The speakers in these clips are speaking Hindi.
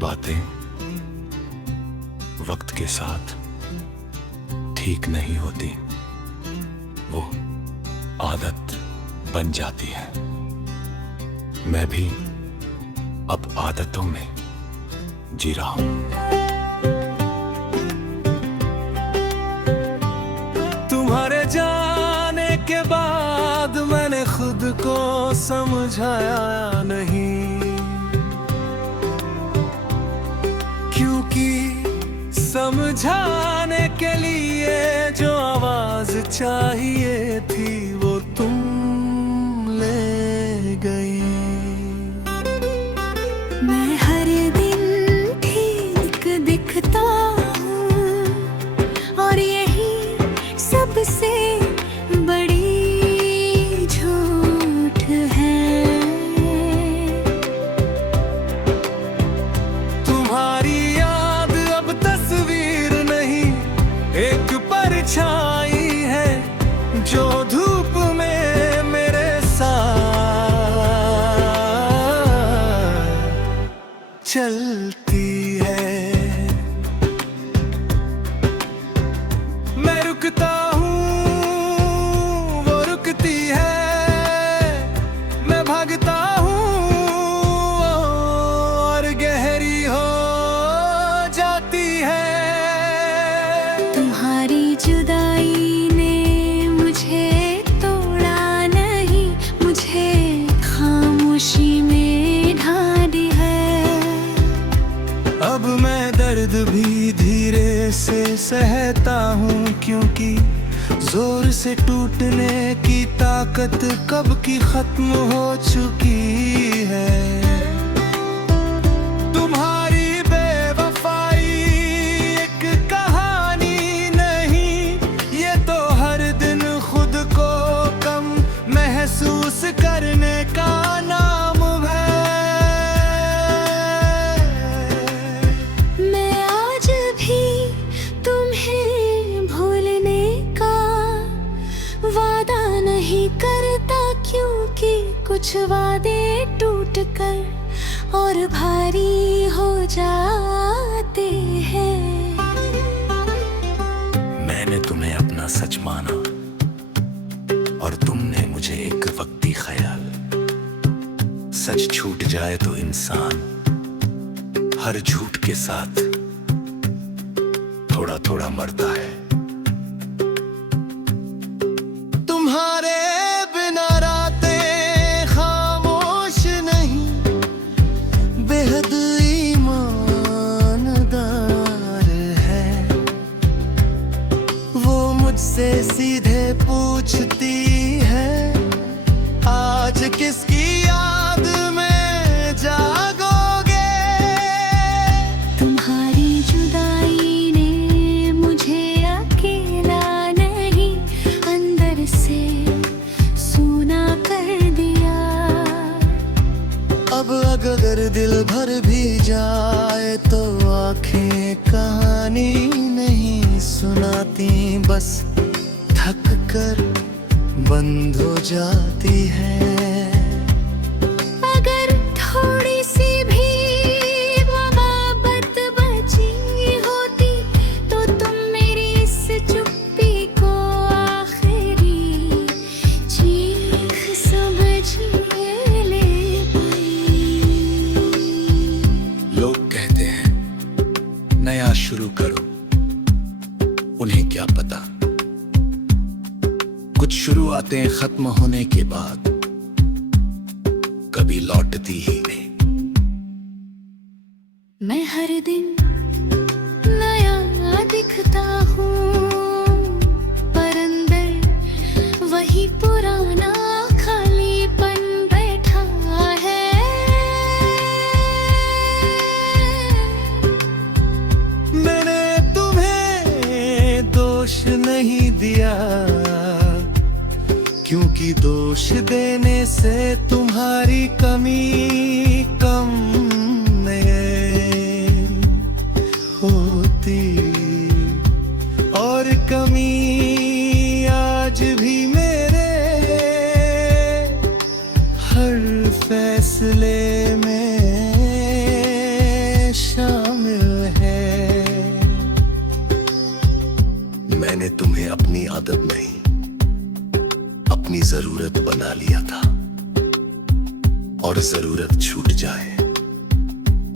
बातें वक्त के साथ ठीक नहीं होती, वो आदत बन जाती है। मैं भी अब आदतों में जी रहा हूं। तुम्हारे जाने के बाद मैंने खुद को समझाया नहीं, क्योंकि समझाने के लिए जो आवाज चाहिए थी वो तुम ले गई। मैं हर दिन ठीक दिखता हूँ और यही सबसे बड़ी झूठ है। तुम्हारी याद अब तस्वीर नहीं, एक परछाई है जो धूप में मेरे साथ चलती है। मैं रुकता हूँ वो रुकती है, मैं भागता हूँ और गहरी हो जाती है। तुम्हारी जुदाई ने मुझे तोड़ा नहीं, मुझे खामोशी में ढा दी है। अब मैं दर्द भी धीरे से सहता हूँ, क्योंकि जोर से टूटने की ताकत कब की खत्म हो चुकी है। तुम्हारी बेवफाई एक कहानी नहीं, ये तो हर दिन खुद को कम महसूस करने का नाम है। मैं आज भी तुम्हें भूलने का वादा नहीं करता, क्योंकि कुछ वादे टूट कर और भारी हो जाते हैं। मैंने तुम्हें अपना सच माना और तुमने मुझे एक वक्ती ख्याल। सच छूट जाए तो इंसान हर झूठ के साथ थोड़ा थोड़ा मरता है। तुम्हारे बिना रातें खामोश नहीं, बेहद ईमानदार है। वो मुझसे सीधे पूछती है, आज किसकी याद में जागोगे। तुम्हारी जुदाई ने मुझे अकेला नहीं, अंदर से सूना कर दिया। अब अगर दिल भर भी जाए तो आंखें कहानी नहीं सुनाती, बस थक कर बंद हो जाती है। अगर थोड़ी सी भी मोहब्बत बची होती तो तुम मेरी इस चुप्पी को आखिरी चीख समझ ले पाई। लोग कहते हैं नया शुरू करो, उन्हें क्या पता कुछ शुरुआतें खत्म होने के बाद कभी लौटती ही नहीं। मैं हर दिन नया दिखता हूँ, पर अंदर वही पुराना खालीपन बैठा है। मैंने तुम्हें दोष नहीं दिया, क्योंकि दोष देने से तुम्हारी कमी कम नहीं होती, और कमी आज भी मेरे हर फैसले में है। मैंने तुम्हें अपनी आदत नहीं, अपनी जरूरत बना लिया था। और जरूरत छूट जाए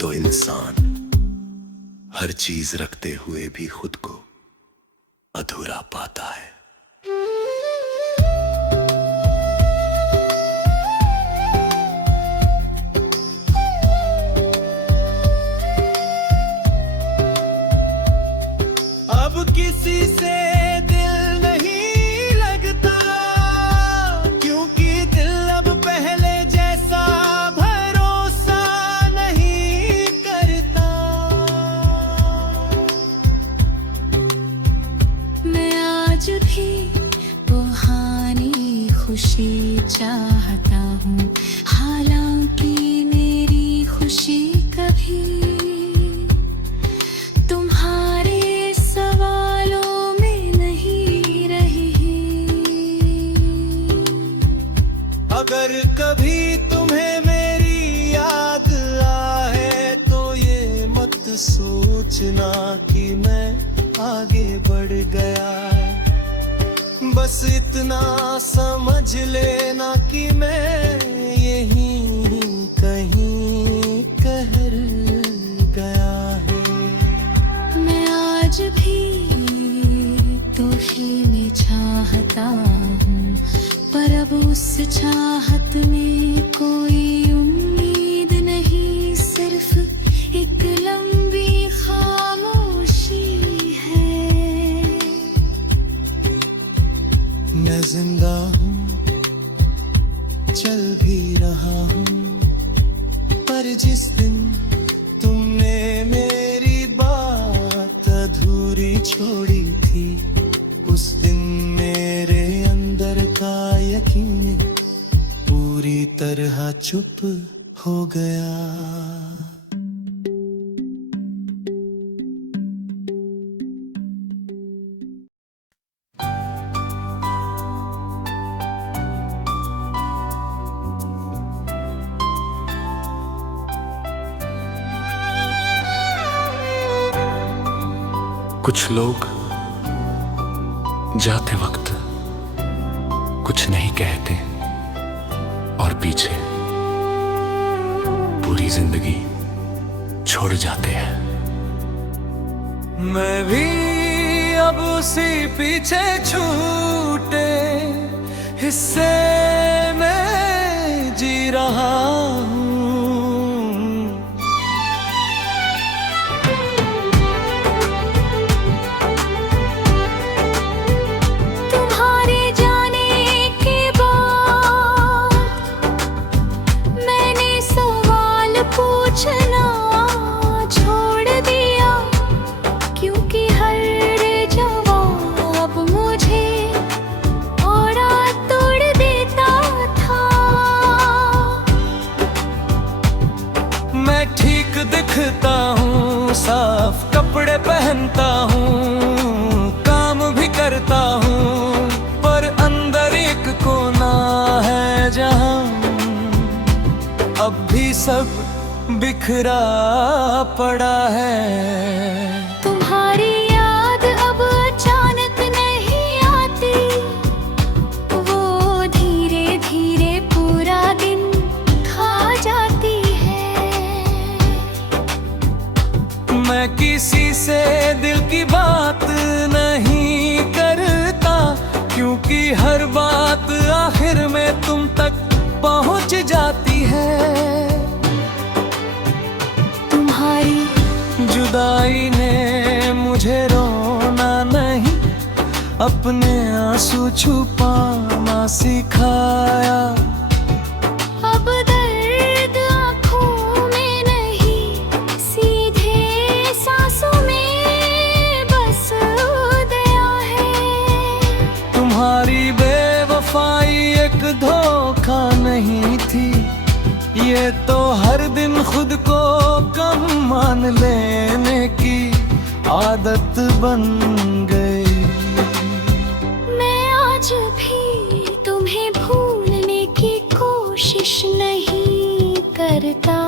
तो इंसान हर चीज रखते हुए भी खुद को अधूरा पाता है। अब किसी से दिल नहीं लगता, क्योंकि दिल अब पहले जैसा भरोसा नहीं करता। मैं आज भी रूहानी खुशी चाहता हूँ, हालांकि मेरी खुशी कभी तुम्हारे सवालों में नहीं रही। अगर कभी तुम्हें मेरी याद आए तो ये मत सोचना कि मैं आगे बढ़ गया। बस इतना समझ लेना कि मैं यहीं कहीं ठहर गया है। मैं आज भी तोहे में चाहता हूँ, पर अब उस चाहत में कोई उम्मीद नहीं, सिर्फ एक लंबी खामोशी है। मैं जिंदा हूँ, चल भी रहा हूँ, पर जिस दिन तुमने मेरी बात अधूरी छोड़ी थी, उस दिन मेरे अंदर का यकीन पूरी तरह चुप हो गया। कुछ लोग जाते वक्त कुछ नहीं कहते और पीछे पूरी जिंदगी छोड़ जाते हैं। मैं भी अब उसी पीछे छूटे हिस्से में जी रहा हूँ। तुम्हारे जाने के बाद मैंने सवाल पूछना छोड़ दिया, क्योंकि हर जवाब मुझे और तोड़ देता था। मैं ठीक दिखता हूँ, साफ कपड़े पहनता हूँ, काम भी करता हूँ, पर अंदर एक कोना है जहाँ अब भी सब बिखरा पड़ा है। तुम्हारी याद अब अचानक नहीं आती, वो धीरे धीरे पूरा दिन खा जाती है। मैं किसी से दिल की बात नहीं करता, क्योंकि हर बात आखिर में तुम तक पहुंच जाती है। तुम्हारी जुदाई ने मुझे रोना नहीं, अपने आंसू छुपाना सिखाया। अब दर्द आँखों में नहीं, सीधे सांसों में बस गया है। तुम्हारी बेवफाई एक धोखा नहीं थी, ये तो हर दिन खुद को कम मान लेने की आदत बन गई। मैं आज भी तुम्हें भूलने की कोशिश नहीं करता,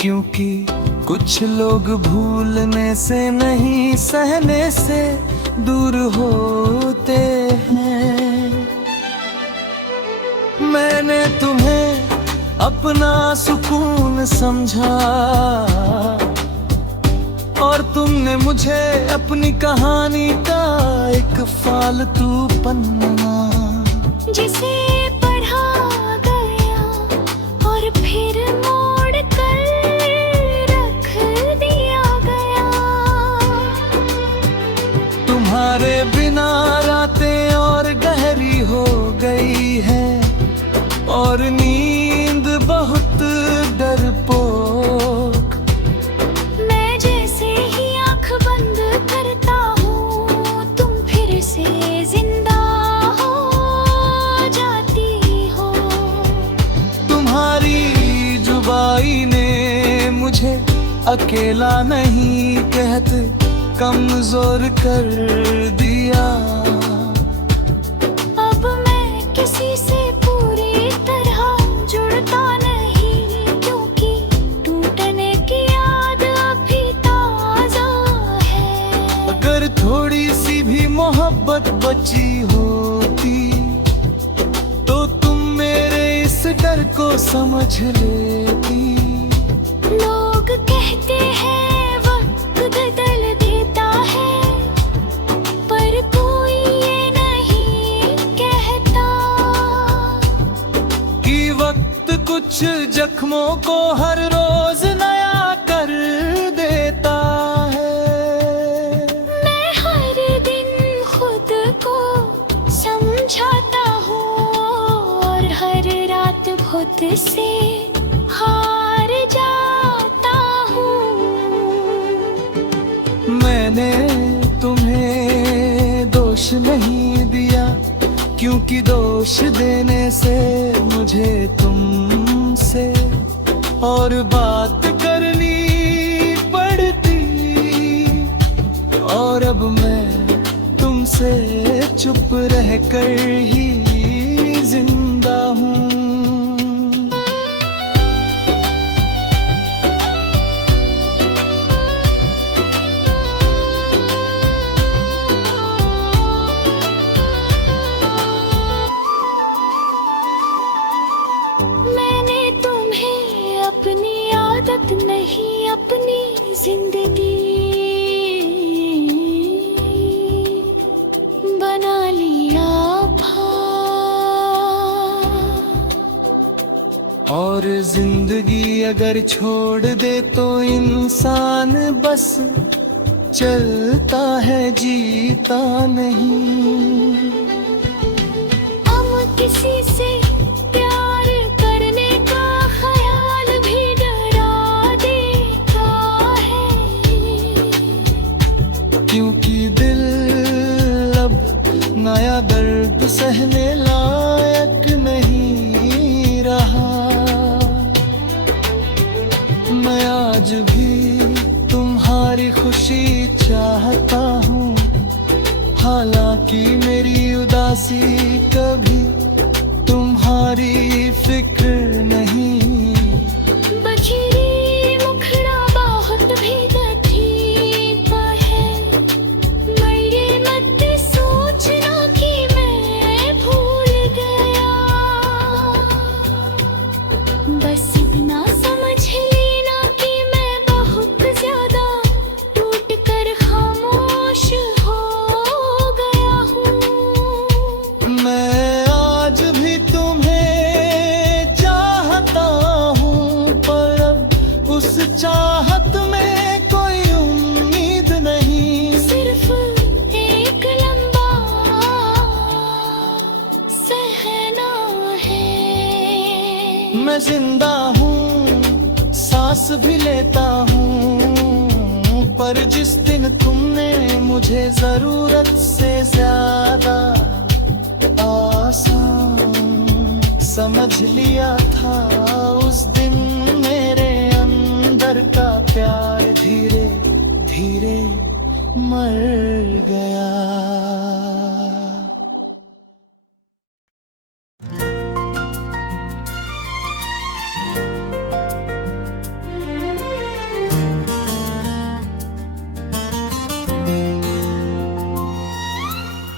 क्योंकि कुछ लोग भूलने से नहीं सहने से दूर होते हैं। मैंने तुम्हें अपना सुकून समझा और तुमने मुझे अपनी कहानी का एक फालतू पन्ना जिसे पढ़ा गया और फिर मोड़ कर रख दिया गया। तुम्हारे बिना रातें और गहरी हो गई है और नींद बहुत डरपोक। मैं जैसे ही आँख बंद करता हूँ तुम फिर से जिंदा हो जाती हो। तुम्हारी जुबाई ने मुझे अकेला नहीं कहते कमजोर कर दिया। अब मैं किसी से पूरी तरह जुड़ता नहीं क्योंकि टूटने की याद अभी ताजा है। अगर थोड़ी सी भी मोहब्बत बची होती तो तुम मेरे इस डर को समझ लेती। लोग कहते हैं वक्त बदल देता है पर कोई ये नहीं कहता कि वक्त कुछ जख्मों को हर रोज नया कर देता है। मैं हर दिन खुद को समझाता हूँ और हर रात खुद से हार जाता हूँ। मैंने तुम्हें दोष नहीं दिया क्योंकि दोष देने से मुझे तुमसे और बात करनी पड़ती और अब मैं तुमसे चुप रहकर ही जिंदा हूँ। मैंने तुम्हें अपनी आदत नहीं अपनी जिंदगी बना लिया और जिंदगी अगर छोड़ दे तो इंसान बस चलता है जीता नहीं। हम किसी से प्यार करने का ख्याल भी डरा देता है क्योंकि दिल अब नया दर्द सहने लायक नहीं रहा। मैं आज भी तुम्हारी खुशी चाहता हूँ हालांकि मेरी उदासी कभी तुम्हारी फिक्र नहीं। बचरी मुखड़ा बहुत भी लतीफ है मेरे मत सोचना कि मैं भूल गया। बस इतना समझ लेना कि मैं बहुत ज्यादा टूट कर खामोश हो गया हूँ। मैं आज भी तुम्हें चाहता हूँ पर अब उस चाहत में कोई उम्मीद नहीं। सिर्फ एक लंबा सहना है। मैं जिंदा हूँ सांस भी लेता हूँ पर जिस दिन तुमने मुझे जरूरत से ज्यादा आसान समझ लिया था उस दिन मेरे अंदर का प्यार धीरे धीरे मर गया।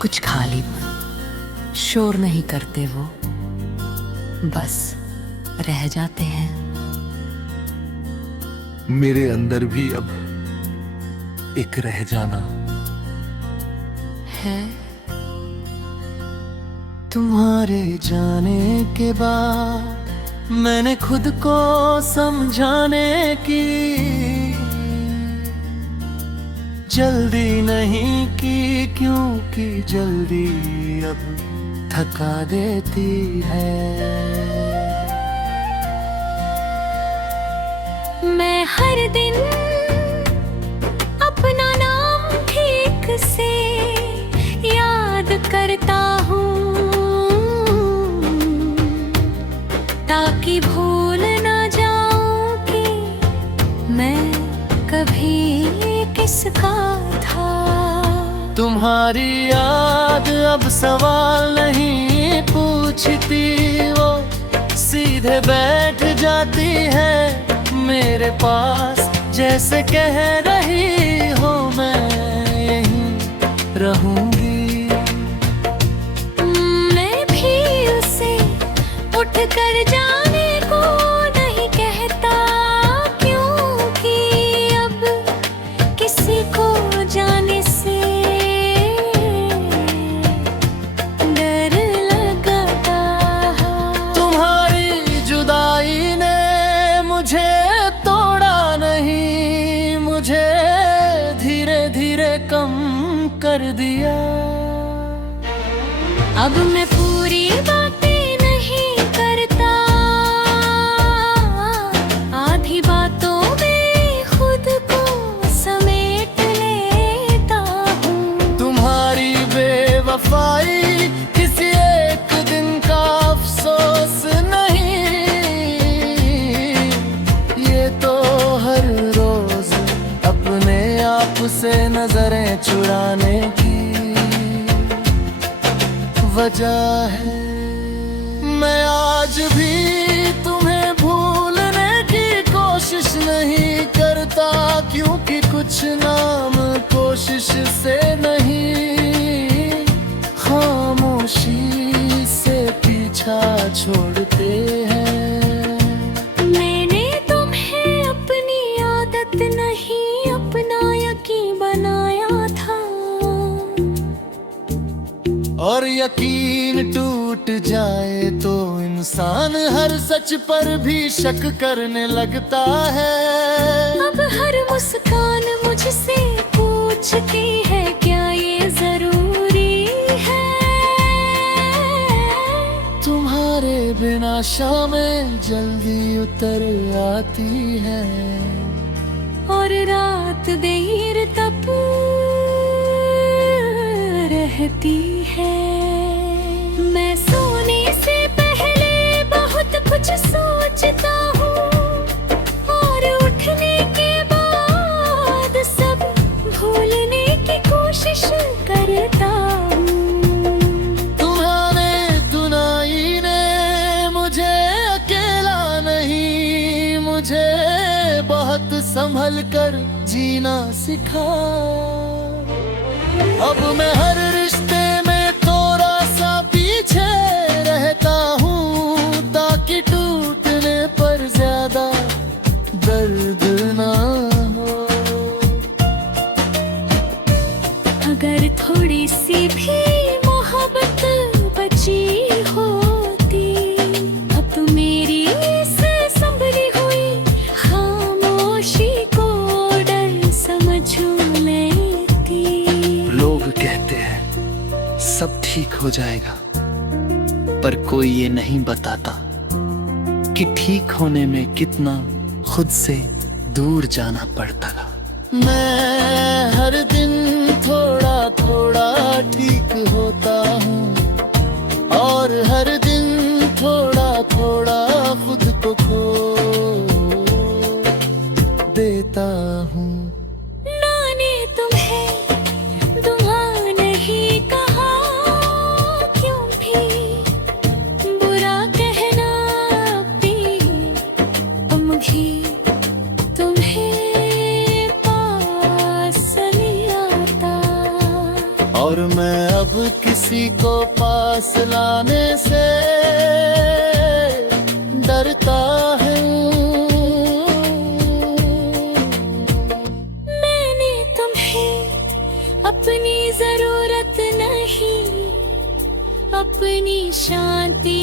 कुछ खालीपन, शोर नहीं करते वो, बस रह जाते हैं। मेरे अंदर भी अब एक रह जाना है। तुम्हारे जाने के बाद मैंने खुद को समझाने की जल्दी नहीं की, क्योंकि जल्दी अब थका देती है। मैं हर दिन अपना नाम ठीक से याद करता हूँ, ताकि भूल ना जाऊं कि मैं कभी किसका था। तुम्हारी याद अब सवाल नहीं पूछती, वो सीधे बैठ जाती है मेरे पास, जैसे कह रही हो मैं यहीं रहूंगी। मैं भी उसे उठ कर जाने को नहीं कहता, क्योंकि अब किसी को जाने से डर लगता है। तुम्हारी जुदाई ने मुझे तोड़ा नहीं, मुझे धीरे धीरे कम कर दिया। अब मैं पूरी बातें नहीं करता, आधी बातों में खुद को समेट लेता हूँ। तुम्हारी बेवफाई किसी एक दिन का अफसोस नहीं, ये तो हर रोज अपने आप से नजरें चुराने की वजह है। मैं आज भी तुम्हें भूलने की कोशिश नहीं करता, क्योंकि कुछ नाम कोशिश से नहीं, खामोशी से पीछा छोड़ते हैं। मैंने तुम्हें अपनी आदत नहीं अपना यकीन बनाया था, और यकीन टूट जाए तो इंसान हर सच पर भी शक करने लगता है। अब हर मुस्कान मुझसे पूछती है क्या ये जरूरी है। तुम्हारे बिना शामें जल्दी उतर आती है, और रात देर तक रहती है। मैं सोने से पहले बहुत कुछ सोचता हूँ, और उठने के बाद सब भूलने की कोशिश करता हूँ। तुम्हारे दुनाई ने मुझे अकेला नहीं, मुझे बहुत संभल कर जीना सिखा। अब मैं हर रिश्ते में थोड़ा सा पीछे रहता हूँ, ताकि टूटने पर ज्यादा दर्द ना हो। अगर थोड़ी सी भी मोहब्बत बची होती, अब मेरी इस संभली हुई खामोशी को डर समझ लेती। लोग कहते हैं सब ठीक हो जाएगा, पर कोई ये नहीं बताता कि ठीक होने में कितना खुद से दूर जाना पड़ता। मैं हर दिन थोड़ा थोड़ा ठीक होता हूँ, और हर दिन थोड़ा थोड़ा खुद को खो देता हूँ। मैंने तुम्हें दुआ नहीं कहा, क्यों भी बुरा कहना भी, तुम भी तुम्हें पास नहीं आता। और मैं अब किसी को पास लाने से डरता है। मैंने तुम्हें अपनी जरूरत नहीं, अपनी शांति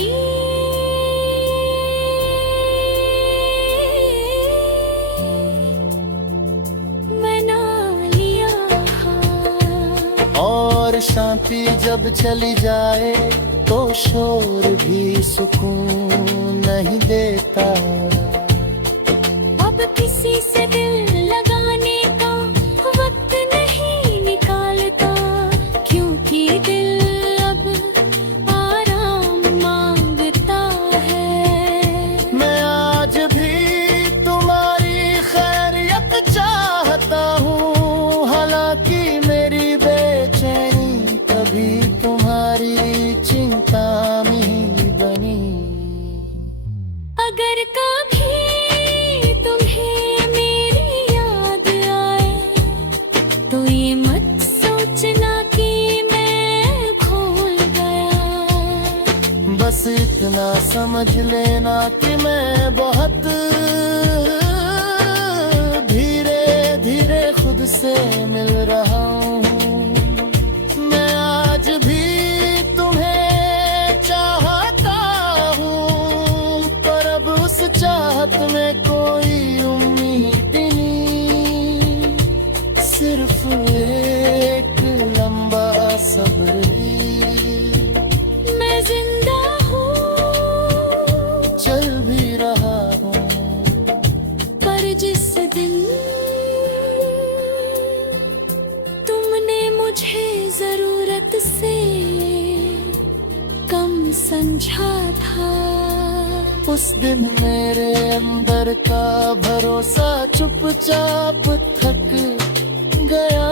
मना लिया। और शांति जब चली जाए तो शोर भी सुकून नहीं देता। अब किसी से दिल लगाने का वक्त नहीं निकालता, क्योंकि दिल अब आराम मांगता है। मैं आज भी तुम्हारी खैरियत चाहता हूँ, हालांकि मेरी बेचैनी कभी तुम्हारी चिंता में ही बनी। अगर कभी तुम्हें मेरी याद आए तो ये मत सोचना कि मैं खो गया। बस इतना समझ लेना कि मैं बहुत धीरे धीरे खुद से मिल रहा हूँ। मैं आज भी तुम्हें चाहता हूँ, पर अब उस चाहत में कोई उम्मीद नहीं, सिर्फ एक लंबा सब्र ही। मैं जिंदा हूँ, चल भी रहा हूँ, पर जिस दिन तुमने मुझे जरूरत से कम समझा था, उस दिन मेरे अंदर का भरोसा चुपचाप थक गया।